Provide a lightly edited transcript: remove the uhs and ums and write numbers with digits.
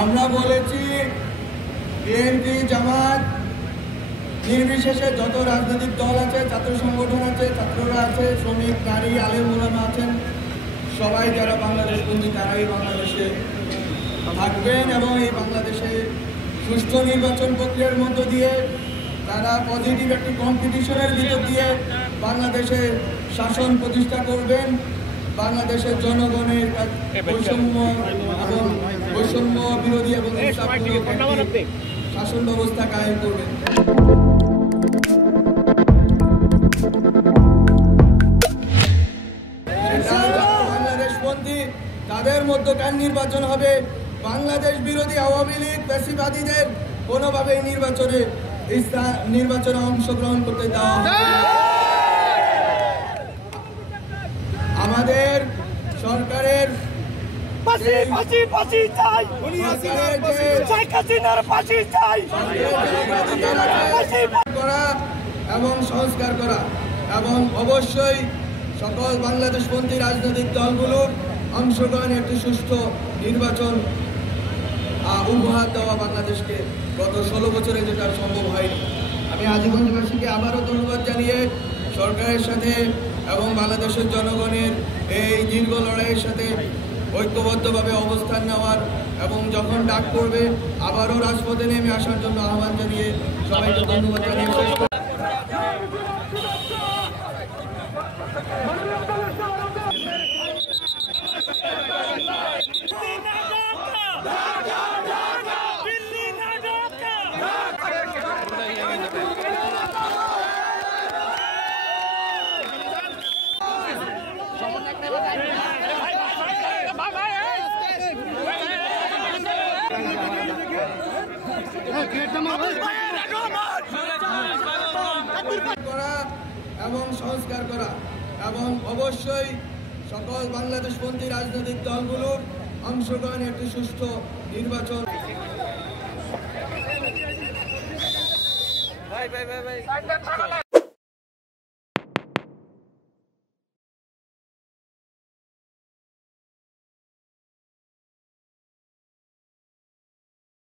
আমরা বলেছি বিএনপি জামাত নির্বিশেষে যত রাজনৈতিক দল আছে, ছাত্র সংগঠন আছে, ছাত্ররা আছে, শ্রমিক, নারী, আলেম ওলামা আছেন, সবাই যারা বাংলাদেশ বন্দী তারাই বাংলাদেশে থাকবেন এবং এই বাংলাদেশে সুষ্ঠু নির্বাচন প্রক্রিয়ার মধ্য দিয়ে তারা পজিটিভ একটি কম্পিটিশনের ভিতর দিয়ে বাংলাদেশে শাসন প্রতিষ্ঠা করবেন। বাংলাদেশের জনগণের বৈষম্য এবং বৈষম্য বিরোধী এবং শাসন ব্যবস্থা কায়েম করবেন। বাংলাদেশপন্থী তাদের মধ্যকার নির্বাচন হবে। বাংলাদেশ বিরোধী আওয়ামী লীগ ফ্যাসিবাদীদের কোনোভাবেই নির্বাচনে অংশগ্রহণ করতে দেওয়া হবে। আমাদের সরকারের করা এবং সংস্কার করা এবং অবশ্যই সকল বাংলাদেশপন্থী রাজনৈতিক দলগুলোর অংশগ্রহণে একটি সুষ্ঠু নির্বাচন উপহার দেওয়া বাংলাদেশকে গত 16 বছরে যেটা সম্ভব হয়নি। আমি আজীবনবাসীকে আবারও ধন্যবাদ জানিয়ে সরকারের সাথে এবং বাংলাদেশের জনগণের এই দীর্ঘ লড়াইয়ের সাথে ঐক্যবদ্ধভাবে অবস্থান নেওয়ার এবং যখন ডাক করবে আবারও রাজপথে নেমে আসার জন্য আহ্বান জানিয়ে সবাইকে ধন্যবাদ জানিয়ে শেষ করব। করা এবং সংস্কার করা এবং অবশ্যই সকল বাংলাদেশপন্থী রাজনৈতিক দলগুলোর অংশগ্রহণে একটি সুষ্ঠু নির্বাচন